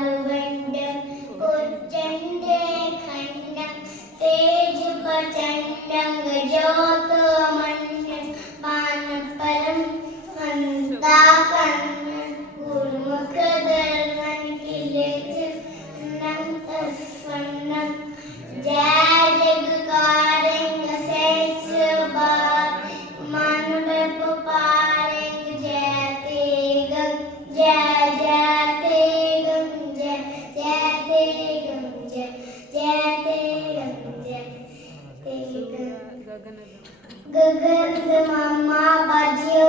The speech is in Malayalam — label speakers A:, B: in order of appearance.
A: കറുവണ്ട് കുറ്റന്റെ ഖണ്ഡം തേജ് പ്രചണ്ഡം तेगं गगन मामा बाजियो